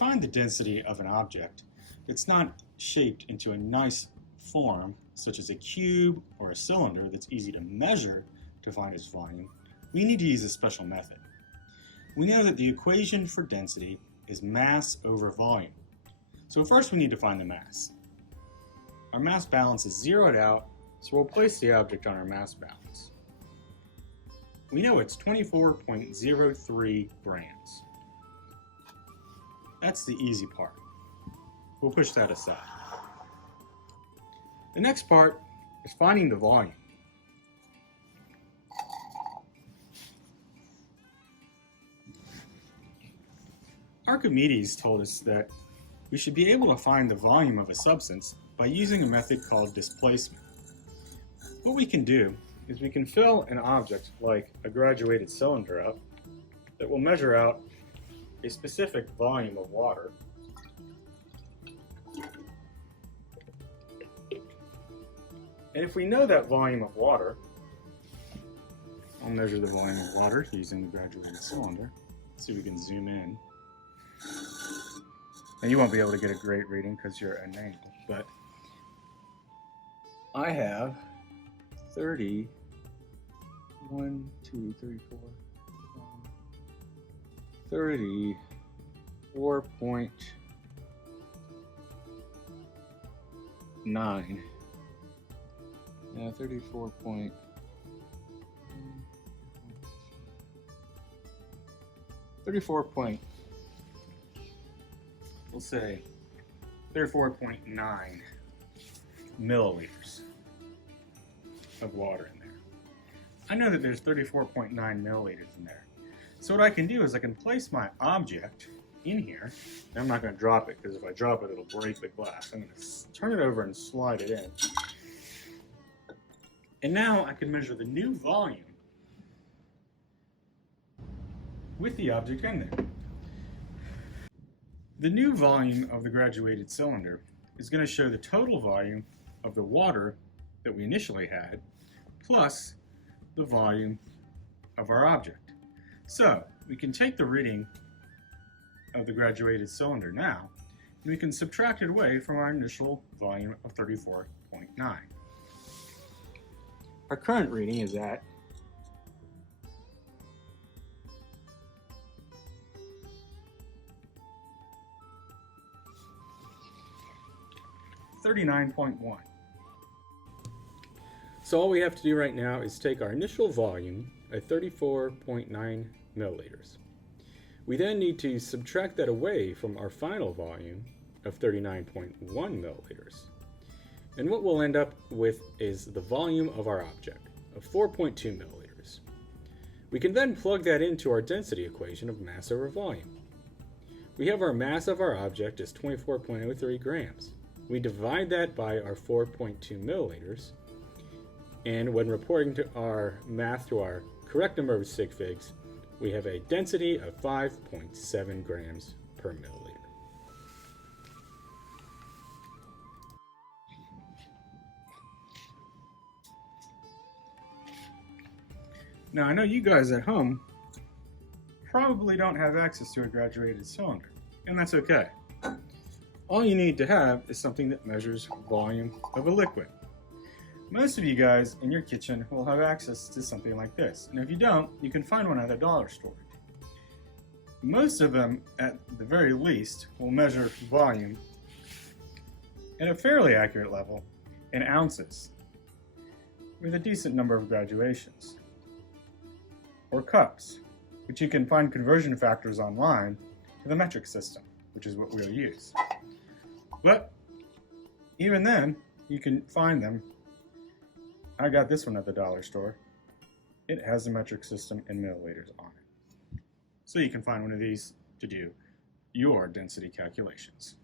find the density of an object that's not shaped into a nice form, such as a cube or a cylinder that's easy to measure to find its volume, we need to use a special method. We know that the equation for density is mass over volume. So first we need to find the mass. Our mass balance is zeroed out, so we'll place the object on our mass balance. We know it's 24.03 grams. That's the easy part. We'll push that aside. The next part is finding the volume. Archimedes told us that we should be able to find the volume of a substance by using a method called displacement. What we can do is we can fill an object like a graduated cylinder up that will measure out a specific volume of water. And if we know that volume of water, I'll measure the volume of water using the graduated cylinder. Let's see if we can zoom in. And you won't be able to get a great reading because you're at an angle, but I have 30, 1, 2, 3, 4, 34.9. Yeah, 34 point. We'll say 34.9 milliliters of water in there. I know that there's 34.9 milliliters in there. So what I can do is I can place my object in here. I'm not going to drop it because if I drop it, it'll break the glass. I'm going to turn it over and slide it in. And now I can measure the new volume with the object in there. The new volume of the graduated cylinder is going to show the total volume of the water that we initially had, plus the volume of our object. So we can take the reading of the graduated cylinder now, and we can subtract it away from our initial volume of 34.9. Our current reading is at 39.1. So all we have to do right now is take our initial volume at 34.9 milliliters. We then need to subtract that away from our final volume of 39.1 milliliters. And what we'll end up with is the volume of our object of 4.2 milliliters. We can then plug that into our density equation of mass over volume. We have our mass of our object as 24.03 grams. We divide that by our 4.2 milliliters, and when reporting to our math to our correct number of sig figs, we have a density of 5.7 grams per milliliter. Now I know you guys at home probably don't have access to a graduated cylinder, and that's okay. All you need to have is something that measures volume of a liquid. Most of you guys in your kitchen will have access to something like this, and if you don't, you can find one at a dollar store. Most of them, at the very least, will measure volume at a fairly accurate level in ounces, with a decent number of graduations. Or cups, which you can find conversion factors online to the metric system, which is what we'll use. But even then, you can find them. I got this one at the dollar store. It has a metric system in milliliters on it. So you can find one of these to do your density calculations.